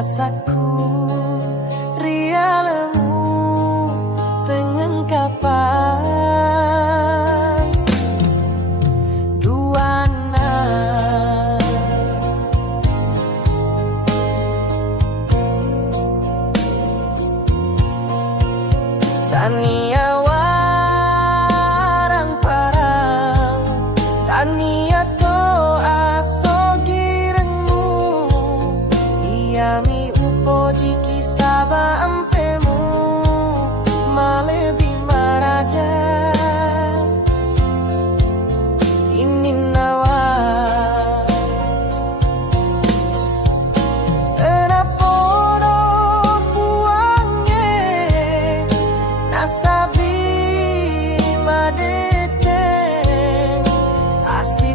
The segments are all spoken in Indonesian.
rasaku rialemu tengen kapan duana tania warang parang tania to asogirengmu Yami upo jiki saba ampemu malebi maraja ini nawa tenapodo buangnya nasabi madete asih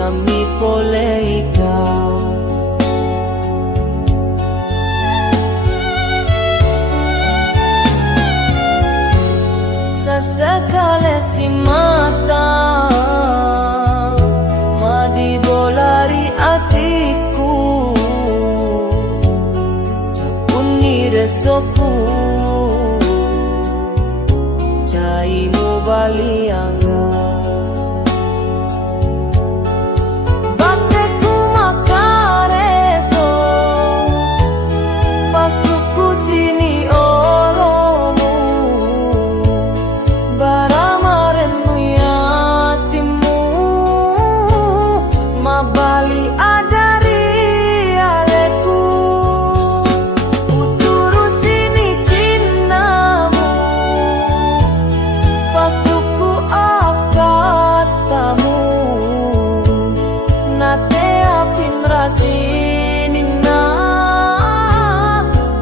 sami pole ikaw. Sesekali si mata madibolari atiku, capuni resoku caimu balianga. Bateku makareso pasuku sini olomu, baramarenmu yatimu mabali adari aleku. Uturu sini cintamu pasuku akatamu, nate apin rasinina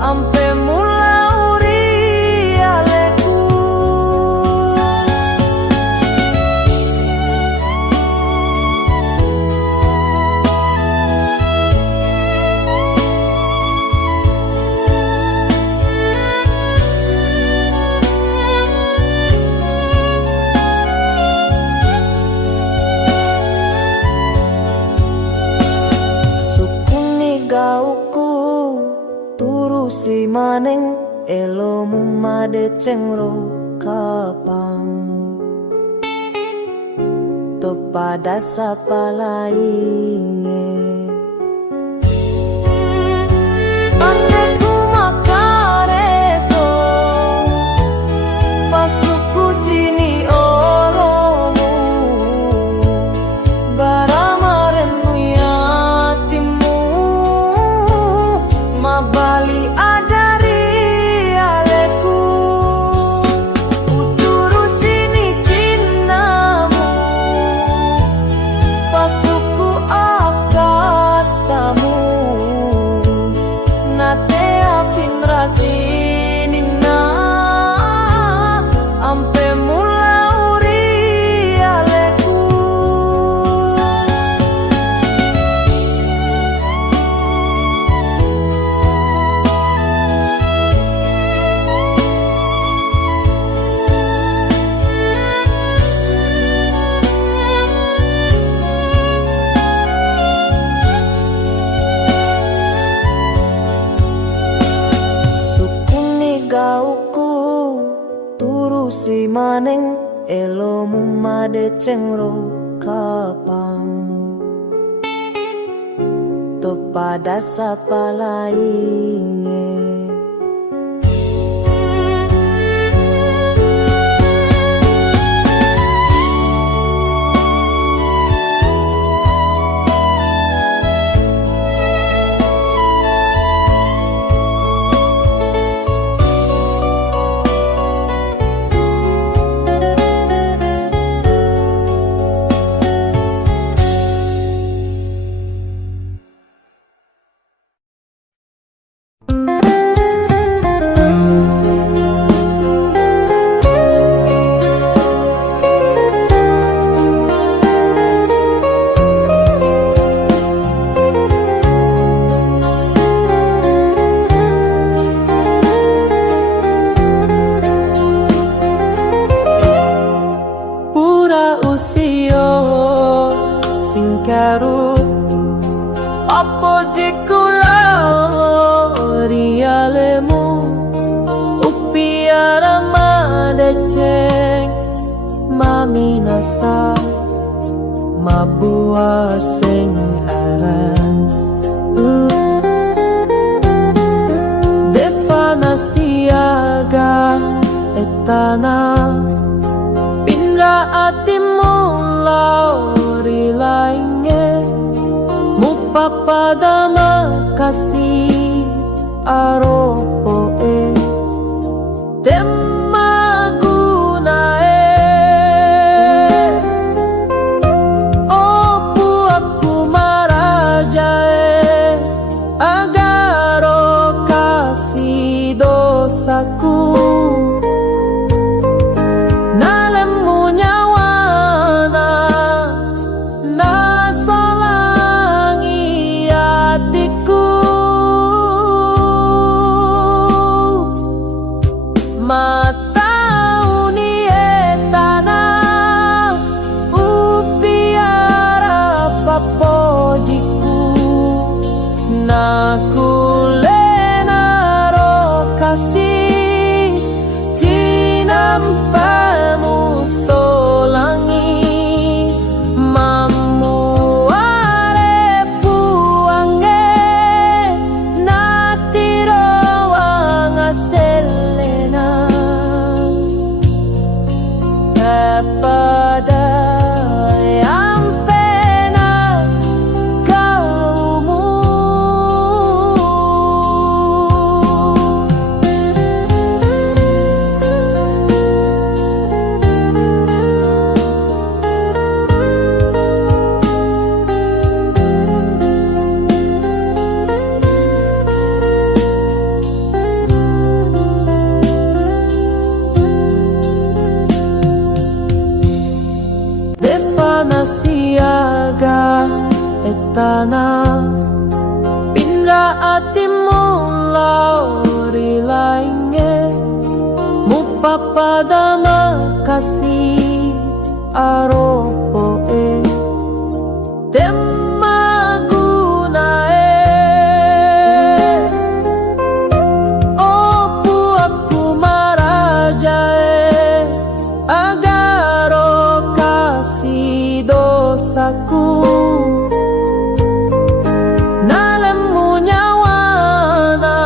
ampe mulauri aleku. Sukuni gauku turusi maneng elomu made cengro kapang, topada sapa lainge. Bateku makareso pasuku sini olomu, baramarenmu yatimu mabali adari aleku. Uturu sini cintamu pasuku akatamu, nate apin rasinina ampe mulauri aleku. Sukuni gauku turusi maneng elomu made cengro kapang, topada sapa lainge. Pura usio singkaru opo jikula rialemu, upiara madeceng maminasa mabua sing aran depana siaga etana pinra atimu lauri lainnya mupapada makasih aropo nasa papojiku nakulenaro kasih tinampamu solangi mamuare puange natiro wangaselena kepada yang pernah kaumu. Depanasiaga etana pinra atimu lauri lainge mupapada makasih aropo temagunae opu aku marajae agaro kasih dosaku nalemu nyawana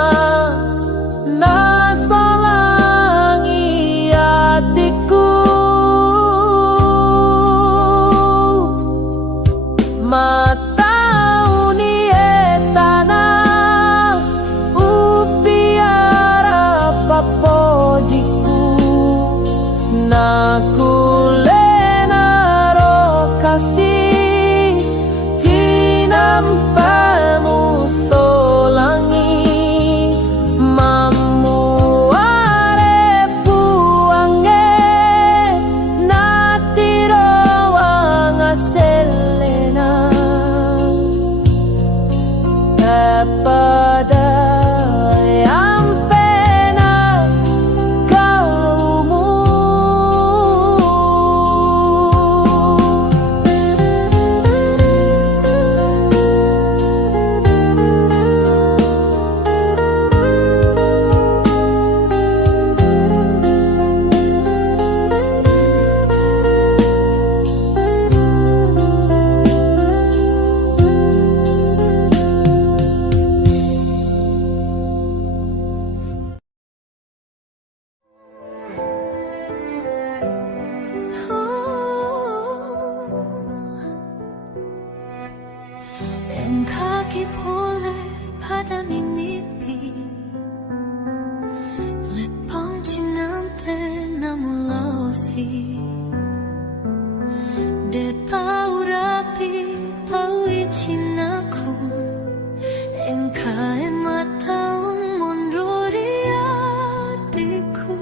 nasolangi hatiku matau ni etana upiara papojiku nakulenaro kasih tinampamu solangi mamuare puange natiro wangaselena kepada yang pernah kaumu. Yang kaki boleh pada minipi lepang cinampe namulausi de pau rapi pau icinaku engka ematau mondori hatiku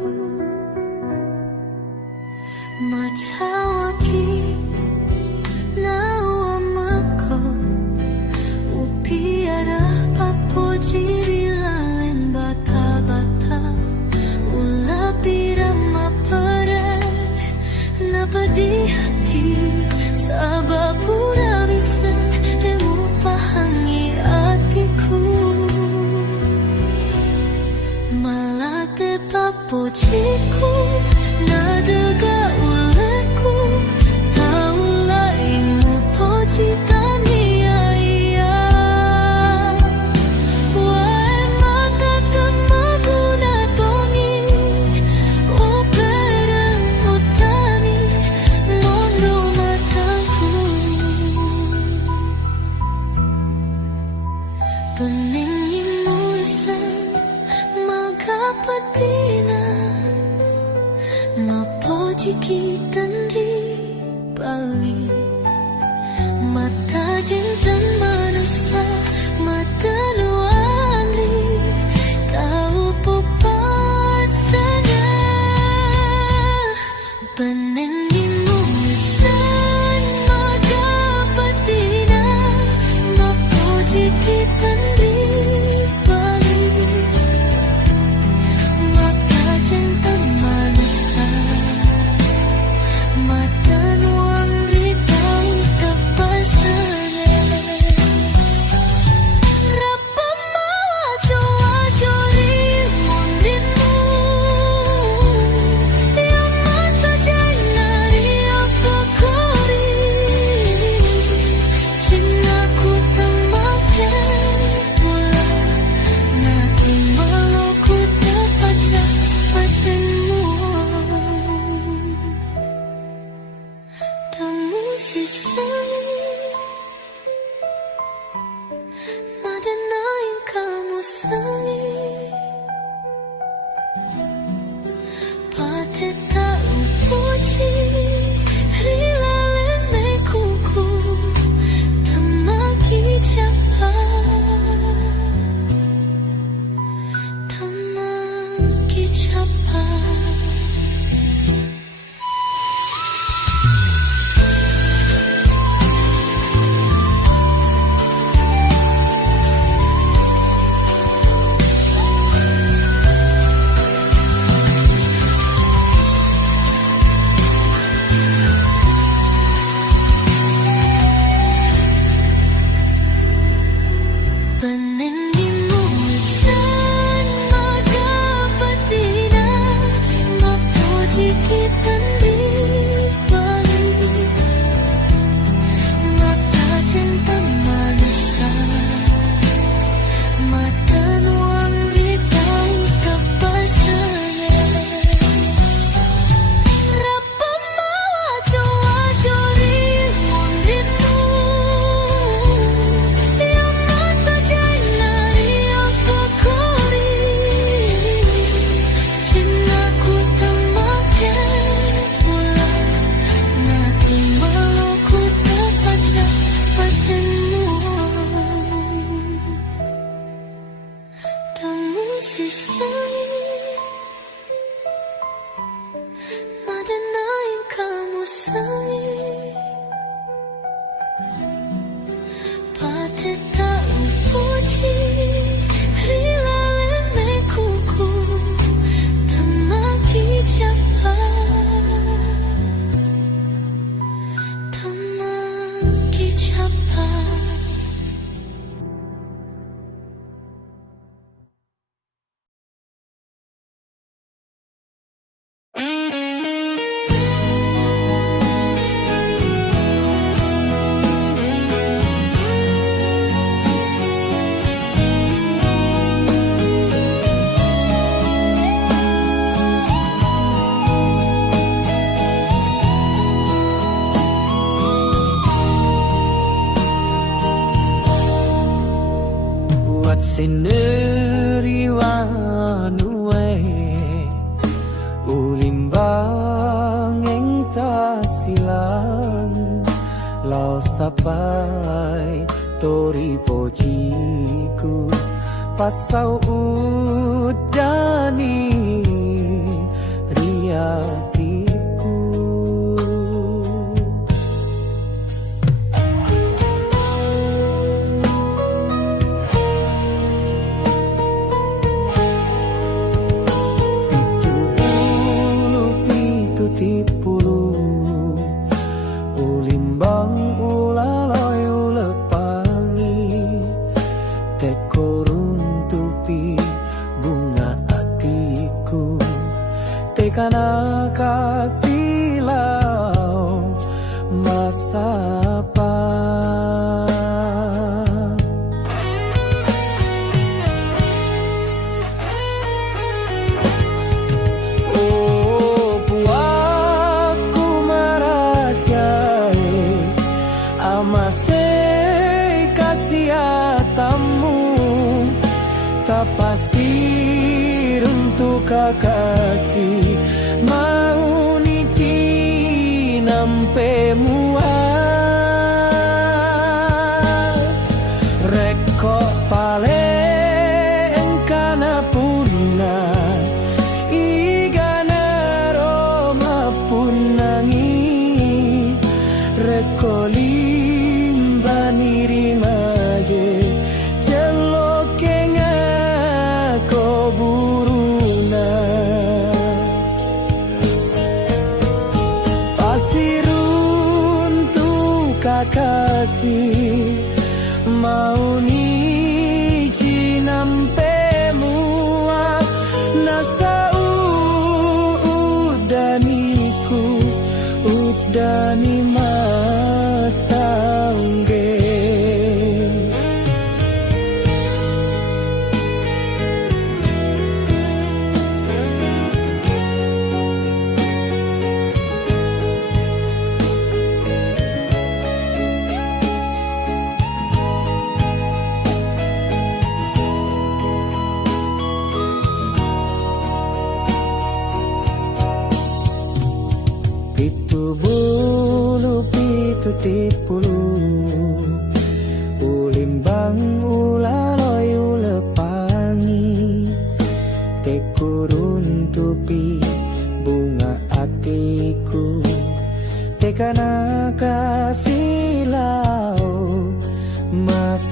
macawaki nawamako upiara papoji lain bata-bata ulapira mapare napadi hati sabapura bisa emu pahangi hatiku malate papojiku nadega uleku taula ingu pojitani Jikitan di Bali mata jintan manusia mata luangri tahu pupasanya penengimu misan maka patina mapo jikitan di Bali mata jintan manusia Madenain kamu sangi Pate tahu puji Rilalen me kuku Tamaki capa Tamaki capa Madenain kamu sangi Pate tahu puji Rilalen me kuku Tamaki capa Tamaki capa Sineriwanuwe ulimbang ing tasilan lao sapai tori pojiku pasau udani riatiku tipulu ulimbang ulaloi ulepangi teko runtupi bunga hatiku tekana kasilau masapa Amasei kasiatamu tapasir untuk kekasih mau nici nampe mual reko pale engkana punna igana roma punangi reko Pasiru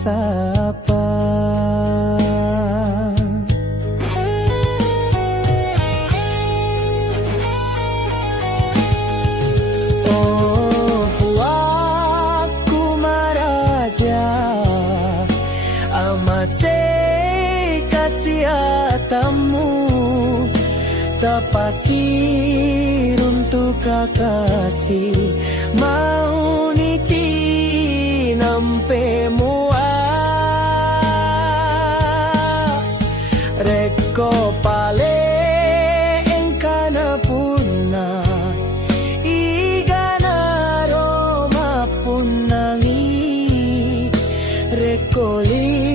sapa. Oh puaku maraja amase kasiatamu tapasir untuk kakasih mau nici nampe mua reko pale engkana punna igana roma punangi rekoli